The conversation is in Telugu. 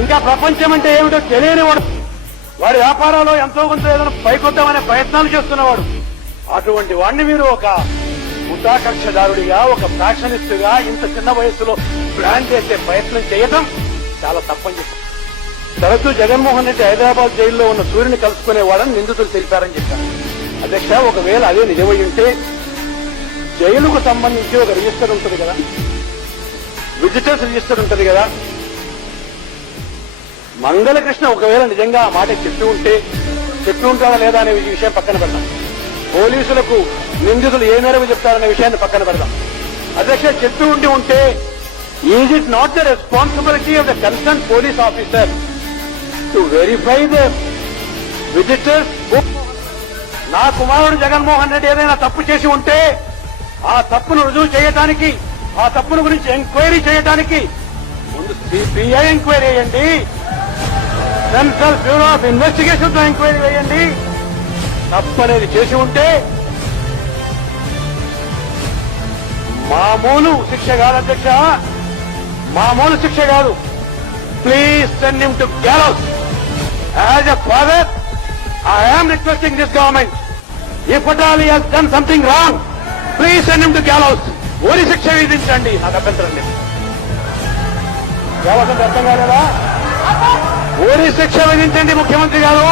ఇంకా ప్రపంచం అంటే ఏమిటో తెలియని వాడు, వాడి వ్యాపారాల్లో ఎంతో కొంత ఏదైనా పైకొద్దామనే ప్రయత్నాలు చేస్తున్నవాడు. అటువంటి వాడిని మీరు ఒక ముఠాకక్షదారుడిగా, ఒక ఫ్యాక్షనిస్ట్ గా ఇంత చిన్న వయస్సులో ప్లాన్ చేసే ప్రయత్నం చేయటం చాలా తప్పని చెప్పారు. తరచూ జగన్మోహన్ రెడ్డి హైదరాబాద్ జైల్లో ఉన్న సూర్యుని కలుసుకునేవాడని నిందితులు తెలిపారని చెప్పారు. అధ్యక్ష, ఒకవేళ అదే నిజమై ఉంటే జైలుకు సంబంధించి ఒక రిజిస్టర్ ఉంటుంది కదా, విజిటర్స్ రిజిస్టర్ ఉంటుంది కదా. మంగళకృష్ణ ఒకవేళ నిజంగా ఆ మాట చెప్పి ఉంటాడా లేదా అనే విషయం పక్కన పెడదాం. పోలీసులకు నిందితులు ఏ మేరకు చెప్తారనే విషయాన్ని పక్కన పెడదాం. అధ్యక్ష, చెప్పి ఉంటే is it not the responsibility of the concern police officer to verify the visitors? నా కుమారుడు జగన్మోహన్ రెడ్డి ఏదైనా తప్పు చేసి ఉంటే ఆ తప్పును రుజువు చేయడానికి, ఆ తప్పును గురించి ఎంక్వైరీ చేయడానికి ముందు సిబిఐ ఎంక్వైరీ వేయండి, సెంట్రల్ బ్యూరో ఆఫ్ ఇన్వెస్టిగేషన్ తో ఎంక్వైరీ వేయండి. తప్పనేది చేసి ఉంటే మామూలు శిక్ష కాదు అధ్యక్ష, మామూలు శిక్ష కాదు. Please send him to gallows. As a father I am requesting this government, if at all he has done something wrong, please send him to gallows. ఓరి శిక్ష విధించండి, నాకు అభ్యంతరం లేదు. గ్యాలోస్ అంటే అర్థం కాలేదా? ఓరి శిక్ష విధించండి ముఖ్యమంత్రి గారు.